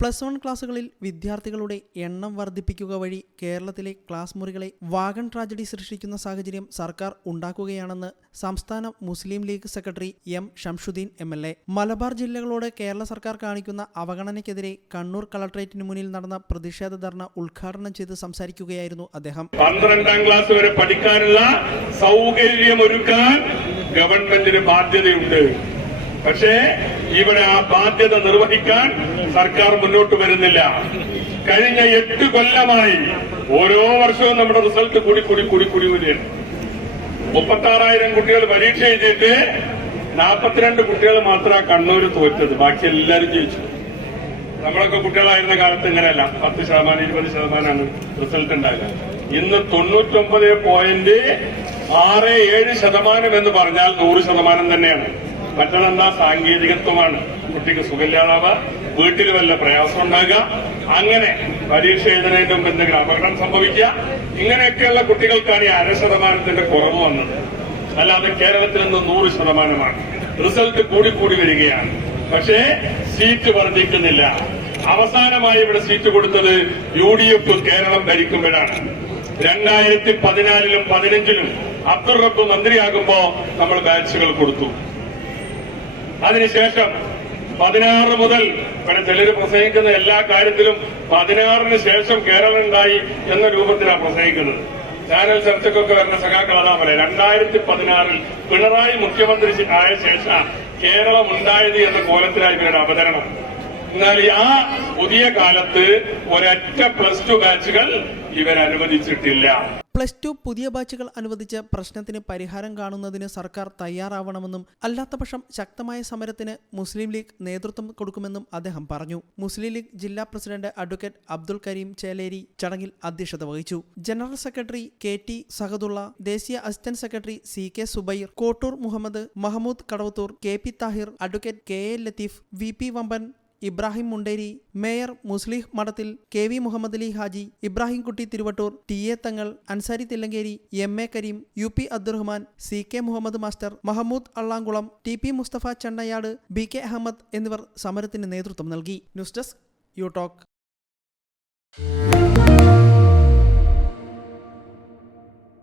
+1 ക്ലാസുകളിൽ വിദ്യാർത്ഥികളുടെ എണ്ണം വർദ്ധിപ്പിക്കുക വഴി കേരളത്തിലെ ക്ലാസ് മുറികളെ വാഗൺ ട്രാജഡി സൃഷ്ടിക്കുന്ന സാഹചര്യം സർക്കാർ ഉണ്ടാക്കുകയാണെന്ന് സംസ്ഥാന Muslim League secretary M Shamsuddeen MLA. Malabar ജില്ലകളോട് കേരള സർക്കാർ കാണിക്കുന്ന അവഗണനയ്ക്കെതിരെ കണ്ണൂർ കളക്ടറേറ്റിന് മുന്നിൽ നടന്ന പ്രതിഷേധ ധർണ ഉദ്ഘാടനം ചെയ്ത് സംസാരിക്കുകയായിരുന്നു അദ്ദേഹം. 12ാം ക്ലാസ് വരെ പഠിക്കാനുള്ള സൗകര്യമൊരുക്കാൻ ഗവൺമെന്റിന് ബാധ്യതയുണ്ട്. പക്ഷേ ഇവിടെ ആ ബാധ്യത നിർവഹിക്കാൻ സർക്കാർ മുന്നോട്ട് വരുന്നില്ല. കഴിഞ്ഞ 8 കൊല്ലമായി ഓരോ വർഷവും നമ്മുടെ റിസൾട്ട് കൂടി വരികയാണ്. 36,000 കുട്ടികൾ പരീക്ഷ എഴുതിയിട്ട് 42 കുട്ടികൾ മാത്രമാണ് കണ്ണൂർ തോറ്റത്. ബാക്കി എല്ലാവരും ജയിച്ചു. നമ്മളൊക്കെ കുട്ടികളായിരുന്ന കാലത്ത് ഇങ്ങനെയല്ല, 10%, 20% റിസൾട്ട് ഉണ്ടായില്ല. ഇന്ന് 99.67% എന്ന് പറഞ്ഞാൽ 100% തന്നെയാണ്. മറ്റതെന്താ? സാങ്കേതികത്വമാണ്. കുട്ടിക്ക് സുഖമില്ലാതാവുക, വീട്ടിൽ വല്ല പ്രയാസം ഉണ്ടാകുക, അങ്ങനെ പരീക്ഷ എഴുതുന്നതിന് മുമ്പ് എന്തെങ്കിലും അപകടം സംഭവിക്കുക, ഇങ്ങനെയൊക്കെയുള്ള കുട്ടികൾക്കാണ് ഈ 0.5% കുറവ് വന്നത്. അല്ലാതെ കേരളത്തിൽ നിന്ന് 100%. റിസൾട്ട് കൂടി വരികയാണ്. പക്ഷേ സീറ്റ് വർദ്ധിക്കുന്നില്ല. അവസാനമായി ഇവിടെ സീറ്റ് കൊടുത്തത് UDF കേരളം ഭരിക്കുമ്പോഴാണ്. 2014-ലും 15-ലും അബ്ദുൾ റബ്ബ് മന്ത്രിയാകുമ്പോ നമ്മൾ ബാച്ചുകൾ കൊടുത്തു. അതിനുശേഷം 16 മുതൽ ഇവിടെ ചിലര് പ്രസംഗിക്കുന്ന എല്ലാ കാര്യത്തിലും 16-ന് ശേഷം കേരളം ഉണ്ടായി എന്ന രൂപത്തിലാണ് പ്രസംഗിക്കുന്നത്. ചാനൽ ചർച്ചക്കൊക്കെ വരുന്ന സഖാക്കൾ അതാ പറയാം, 2016-ൽ പിണറായി മുഖ്യമന്ത്രി ആയ ശേഷം കേരളം ഉണ്ടായത് എന്ന കോലത്തിലായി ഇവരുടെ അവതരണം. എന്നാൽ ആ പുതിയ കാലത്ത് ഒരൊറ്റ +2 ബാച്ചുകൾ ഇവരനുവദിച്ചിട്ടില്ല. +2 പുതിയ ബാച്ചുകൾ അനുവദിച്ച് പ്രശ്നത്തിന് പരിഹാരം കാണുന്നതിന് സർക്കാർ തയ്യാറാവണമെന്നും അല്ലാത്തപക്ഷം ശക്തമായ സമരത്തിന് മുസ്ലിം ലീഗ് നേതൃത്വം കൊടുക്കുമെന്നും അദ്ദേഹം പറഞ്ഞു. മുസ്ലിം ലീഗ് ജില്ലാ പ്രസിഡന്റ് അഡ്വക്കേറ്റ് അബ്ദുൽ കരീം ചേലേരി ചടങ്ങിൽ അധ്യക്ഷത വഹിച്ചു. ജനറൽ സെക്രട്ടറി KT സഹദുള്ള, ദേശീയ assistant secretary CK Zubair, Kottur Muhammad, Mahmood Kadavathur, KP Thahir, advocate KA Latheef, VP Vamban, Ibrahim Munderi, mayor മുസ്ലിഹ് മഠത്തിൽ, KV Muhammad Ali Haji, Ibrahim Kutty Thiruvattoor, TA Thangal, Ansari Thillankeri, MA Kareem, UP Abdurahman, CK Muhammad master, Mahmood Allamkulam, TP Musthafa Channayad, BK Ahmed എന്നിവർ സമരത്തിന് നേതൃത്വം നൽകി. News desk you talk.